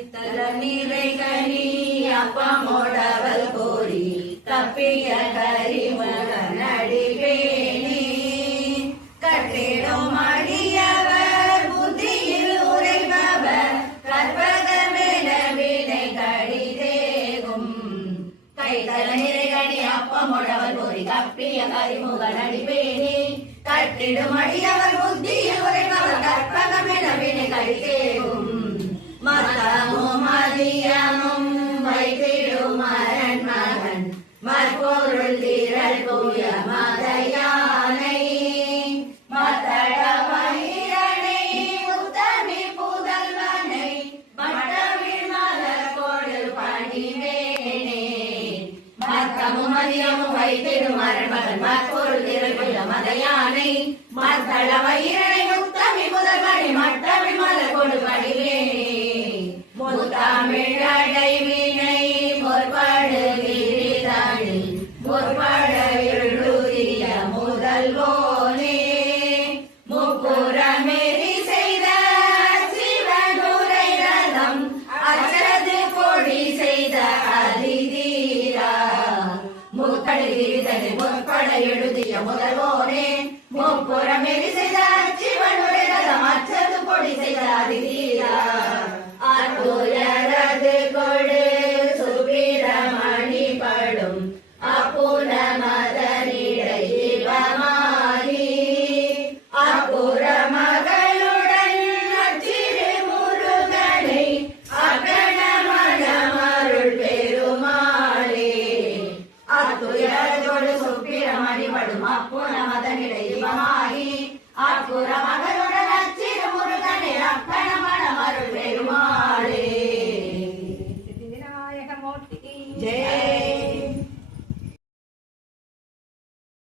நீரை கனி அப்பமோடவல் கோரி தப்பிய கரிமுக நடிபேணி கட்டிடும் அடியவர் புத்தியில் உரைபவர் கற்பகமென வினை கடிதேகும் கைதல நீரை கனி அப்பமோடவல் கோரி தப்பிய கரிமுக நடிபேணி கட்டிடும் அடியவர் புத்தியில் உரைபவர் கற்பகமென வினை கடிதேகும் மதமும் மதியமும் வைத்திடும் மரன் மகன் மற்பொருள் திரள் தூய மதையானை மத்தட மயிரனை முத்தமி புதல்வனை மட்டமிழ் மலர் கொடு பணிவேனே மத்தமும் மதியமும் வைத்திடும் மரன் மகன் மற்பொருள் திரள் தூய மதையானை மத்தட மயிரனை முத்தமி புதல்வனை மட்டமிழ் மலர் கொடு பணிவேனே தமிழடை வினை முற்படு விரிதழில் முற்பட எழுதிய முதல்வோனே முப்புறமெறி செய்த சிவனுரை ரதம் அச்சது பொடி செய்த அதிதீரா முற்படு விரிதழில் முற்பட எழுதிய முதல்வோனே முப்புறமெறி செய்த சிவனுரை ரதம் அச்சது பொடி செய்த அதிதீரா அப்புயரது கொடு சுப்பிரமணி படும் அப்புன மதனிடை சிவமாகி அப்புற மகளுடன் அச்சிறு முருகனை அகணமணமருள் பெருமாளே அத்துயரதோடு சுப்பிரமணி படும் அப்புன மதனிடை சிவமாகி அப்புற மகளுடன் அச்சிறு முருகனை அகணமணமருள் பெருமாளே. जय